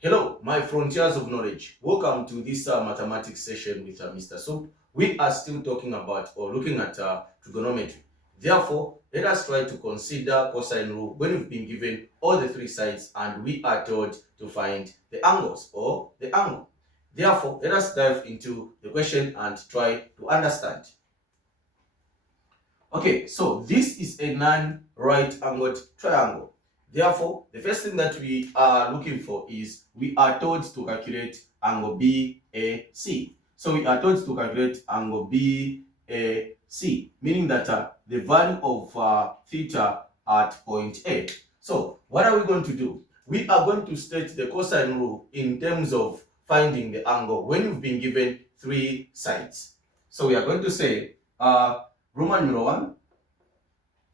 Hello, my frontiers of knowledge. Welcome to this mathematics session with Mr. Soup. We are still talking about or looking at trigonometry. Therefore, let us try to consider cosine rule when we've been given all the three sides and we are told to find the angles or the angle. Therefore, let us dive into the question and try to understand. Okay, so this is a non-right angled triangle. Therefore, the first thing that we are looking for is we are told to calculate angle BAC. So we are told to calculate angle BAC, meaning that the value of theta at point A. So what are we going to do? We are going to state the cosine rule in terms of finding the angle when you've been given three sides. So we are going to say Roman numeral 1,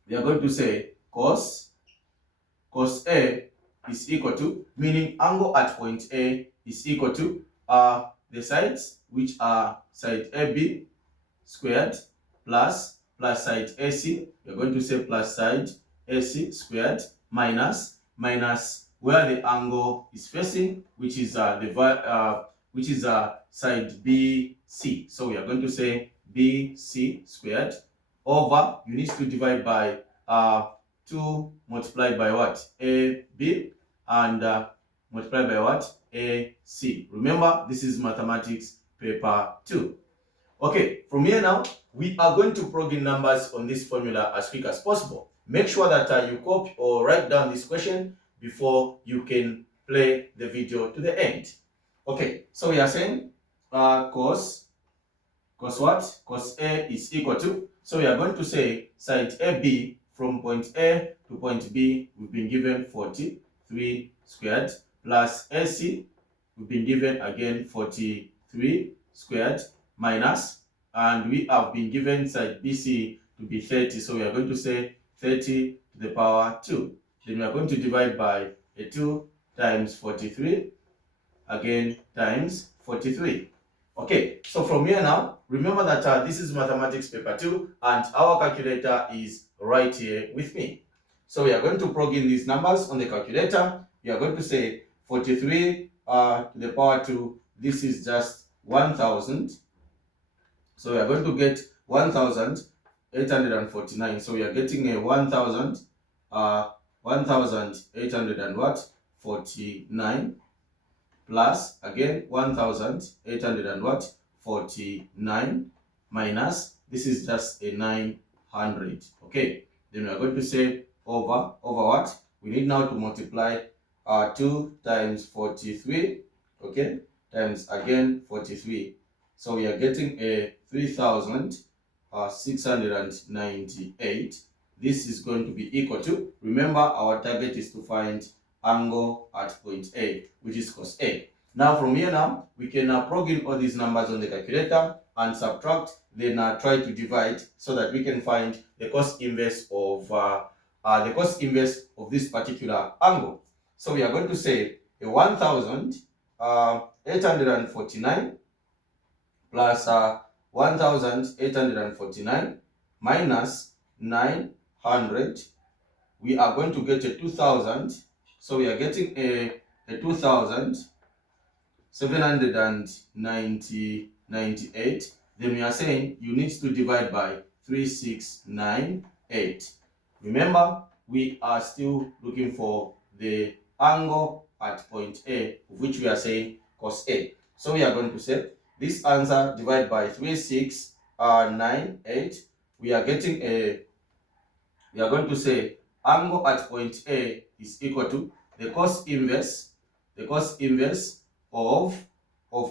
we are going to say cos A is equal to, meaning angle at point A is equal to the sides, which are side AB squared plus side AC. We are going to say plus side AC squared minus where the angle is facing, which is side BC. So we are going to say BC squared over, you need to divide by 2 multiplied by what? AB, and multiplied by what? AC. Remember, this is mathematics paper 2. Okay, from here now, we are going to plug in numbers on this formula as quick as possible. Make sure that you copy or write down this question before you can play the video to the end. Okay, so we are saying cos what? Cos A is equal to, so we are going to say side AB from point A to point B, we've been given 43 squared, plus AC, we've been given again 43 squared, minus, and we have been given side BC to be 30, so we are going to say 30 to the power 2. Then we are going to divide by a 2 times 43, again times 43. Okay, so from here now, remember that this is mathematics paper 2 and our calculator is right here with me. So we are going to plug in these numbers on the calculator. We are going to say 43 to the power 2. This is just 1000. So we are going to get 1849. So we are getting a 1800 and what? 49 plus again 1800 and what? 49 minus, this is just a 900. Okay, then we are going to say over what? We need now to multiply 2 times 43, okay, times again 43. So we are getting a 3698. This is going to be equal to, remember our target is to find angle at point A, which is cos A. Now from here now, we can plug in all these numbers on the calculator and subtract, then try to divide so that we can find the cos inverse of this particular angle. So we are going to say a 1849 plus 1849 minus 900. We are going to get a 2000. So we are getting a 2798. Then we are saying you need to divide by 3698. Remember, we are still looking for the angle at point A, which we are saying cos A. So we are going to say this answer divided by 3698. We are getting we are going to say angle at point A is equal to the cos inverse of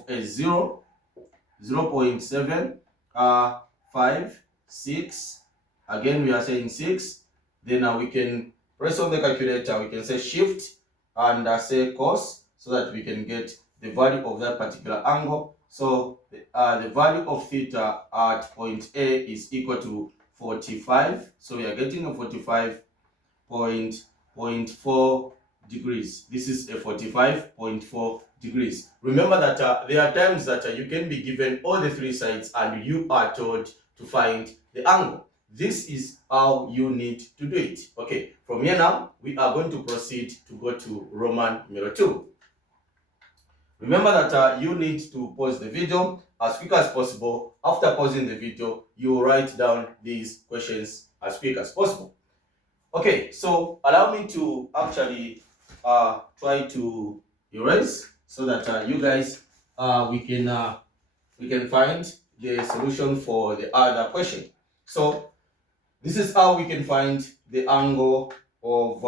a 0.756. Again, we are saying 6. Then we can press on the calculator. We can say shift and say cos so that we can get the value of that particular angle. So the value of theta at point A is equal to 45. So we are getting a 45.4 degrees. This is a 45.4 degrees. Remember that there are times that you can be given all the three sides and you are told to find the angle. This is how you need to do it. Okay, from here now, we are going to proceed to go to Roman numeral 2. Remember that you need to pause the video as quick as possible. After pausing the video, you write down these questions as quick as possible. Okay, so allow me to actually try to erase so that you guys we can find the solution for the other question. So this is how we can find the angle of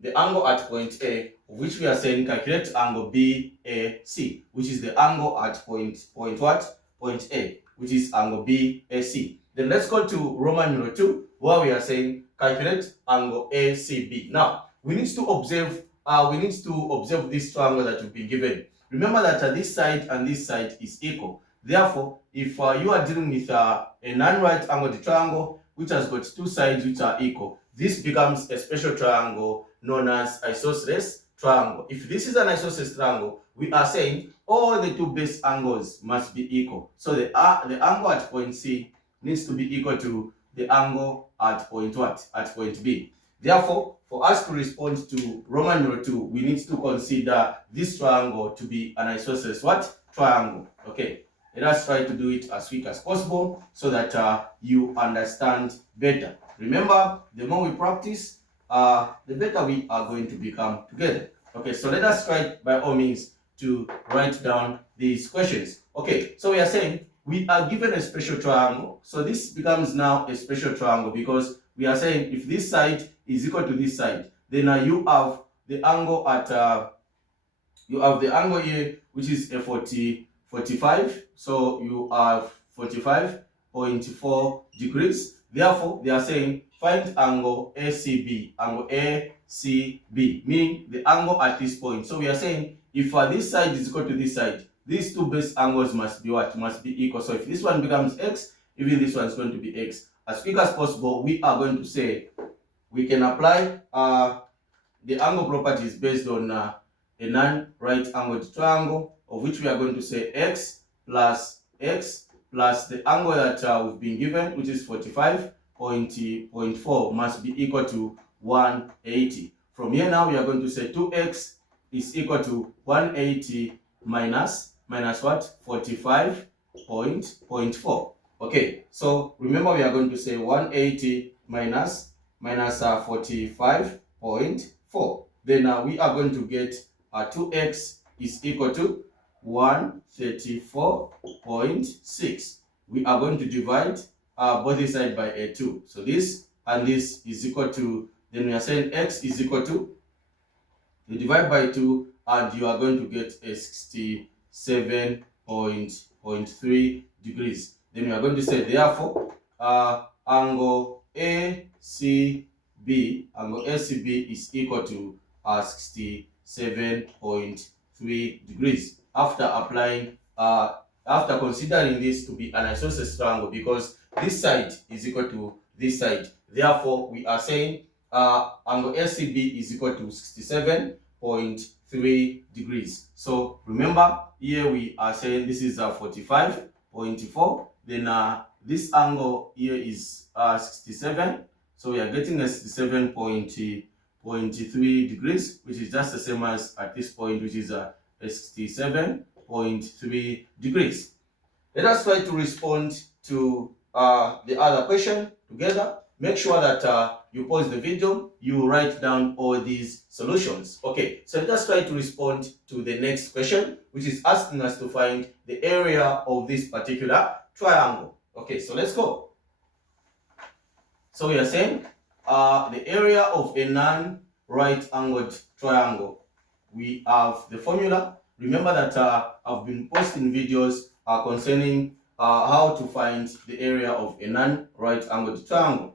the angle at point A, which we are saying calculate angle BAC, which is the angle at point what? Point A, which is angle BAC. Then let's go to Roman numeral 2, where we are saying calculate angle ACB. Now we need to observe this triangle that we've been given. Remember that this side and this side is equal. Therefore, if you are dealing with a non-right angled triangle which has got two sides which are equal, this becomes a special triangle known as isosceles triangle. If this is an isosceles triangle, we are saying all the two base angles must be equal. So the angle at point C needs to be equal to the angle at point what? At point B. Therefore, for us to respond to Roman numeral 2, we need to consider this triangle to be an isosceles what? Triangle. Okay. Let us try to do it as quick as possible so that you understand better. Remember, the more we practice, the better we are going to become together. Okay, so let us try by all means to write down these questions. Okay, so we are saying we are given a special triangle. So this becomes now a special triangle because we are saying if this side is equal to this side, then you have the angle at here, which is a 45. So you have 45.4 degrees. Therefore, they are saying find angle ACB, meaning the angle at this point. So we are saying if this side is equal to this side, these two base angles must be what? Must be equal. So if this one becomes x, even this one is going to be x. As quick as possible, we are going to say we can apply the angle property is based on a non-right angled triangle, of which we are going to say x plus the angle that we've been given, which is 45.4, must be equal to 180. From here now, we are going to say 2x is equal to 180 minus what? 45.4. Okay, so remember we are going to say 180 minus 45.4. Then we are going to get 2x is equal to 134.6. We are going to divide both sides by a 2. So this and this is equal to, then we are saying x is equal to, you divide by 2 and you are going to get a 67.3 degrees. Then we are going to say therefore angle ACB is equal to 67.3 degrees after applying after considering this to be an isosceles triangle, because this side is equal to this side. Therefore, we are saying angle ACB is equal to 67.3 degrees. So remember, here we are saying this is 45.4. Then this angle here is 67. So we are getting a 67.3 degrees, which is just the same as at this point, which is a 67.3 degrees. Let us try to respond to the other question together. Make sure that you pause the video, you write down all these solutions. Okay, so let us try to respond to the next question, which is asking us to find the area of this particular triangle. Okay, so let's go. So we are saying the area of a non-right angled triangle. We have the formula. Remember that I've been posting videos concerning how to find the area of a non-right angled triangle.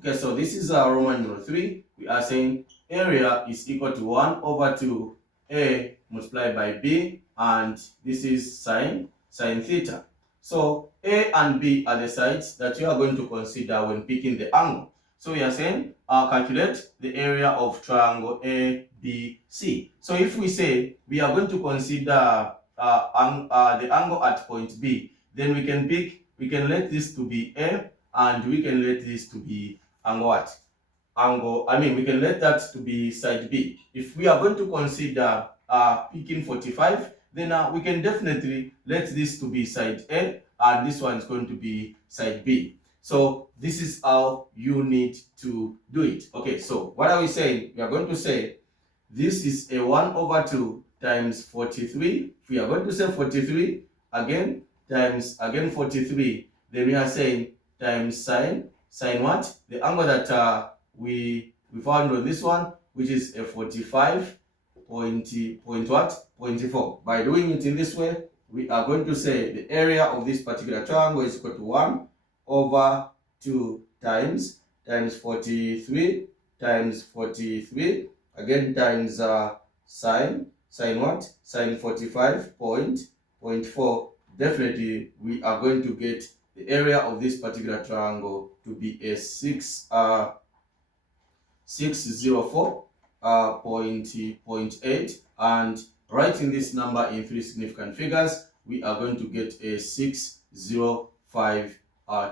Okay, so this is Roman numeral 3. We are saying area is equal to 1 over 2 A multiplied by B, and this is sine theta. So A and B are the sides that you are going to consider when picking the angle. So we are saying calculate the area of triangle ABC. So if we say we are going to consider the angle at point B, then we can let this to be A, and we can let this to be angle what? We can let that to be side B. If we are going to consider picking 45, then we can definitely let this to be side A and this one is going to be side B. So this is how you need to do it. Okay, so what are we saying? We are going to say this is a 1 over 2 times 43. If we are going to say 43 again times again 43, then we are saying times sine what? The angle that we found on this one, which is a 45 point what? 0.4. By doing it in this way, we are going to say the area of this particular triangle is equal to 1 over 2 times 43 times 43 again times sine what? Sine 45.4. Definitely we are going to get the area of this particular triangle to be a 604.8, and writing this number in three significant figures, we are going to get a 605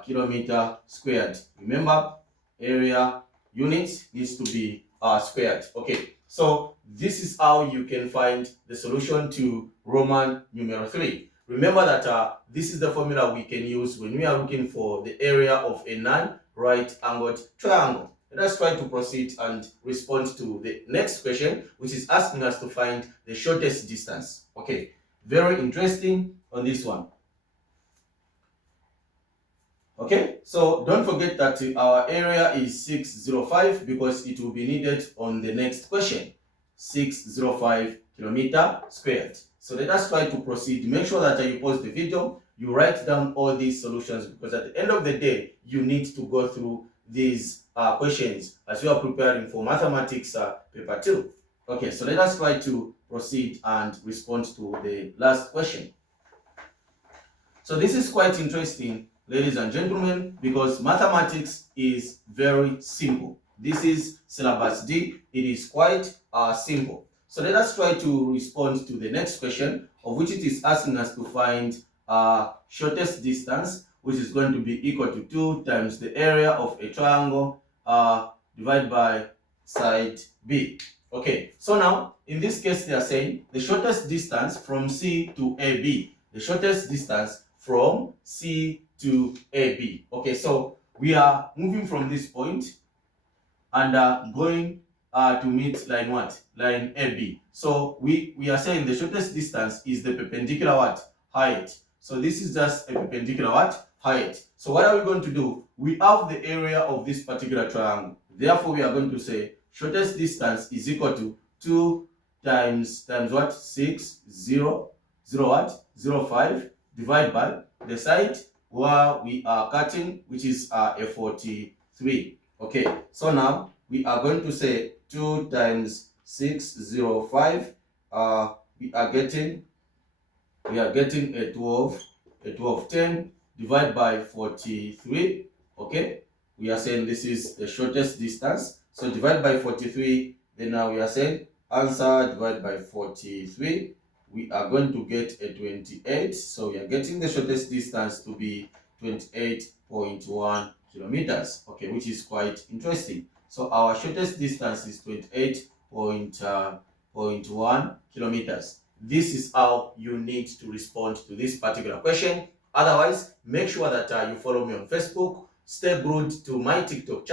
kilometer squared. Remember, area units needs to be squared. Okay, so this is how you can find the solution to Roman numeral 3. Remember that this is the formula we can use when we are looking for the area of a non-right-angled triangle. Let us try to proceed and respond to the next question, which is asking us to find the shortest distance. Okay, very interesting on this one. Okay, so don't forget that our area is 605 because it will be needed on the next question. 605 kilometer squared. So let us try to proceed. Make sure that you pause the video, you write down all these solutions, because at the end of the day, you need to go through these questions as you are preparing for mathematics paper 2. Okay, so let us try to proceed and respond to the last question. So this is quite interesting, ladies and gentlemen, because mathematics is very simple. This is syllabus D. It is quite simple. So let us try to respond to the next question, of which it is asking us to find shortest distance, which is going to be equal to 2 times the area of a triangle divided by side B. Okay, so now in this case they are saying the shortest distance from C to AB. The shortest distance from C to AB. Okay, so we are moving from this point and going to meet line what? Line AB. So we are saying the shortest distance is the perpendicular what? Height. So this is just a perpendicular what? Height. So what are we going to do? We have the area of this particular triangle. Therefore, we are going to say shortest distance is equal to 2 times what? 6, 0, 0 what? 0, 5 divided by the side where we are cutting, which is a 43. Okay, so now we are going to say 2 times 605. We are getting a 1210 divided by 43. Okay, we are saying this is the shortest distance. So divide by 43. Then now we are saying answer divided by 43. We are going to get a 28. So we are getting the shortest distance to be 28.1 kilometers. Okay, which is quite interesting. So our shortest distance is 28.1 kilometers. This is how you need to respond to this particular question. Otherwise, make sure that you follow me on Facebook. Stay glued to my TikTok channel.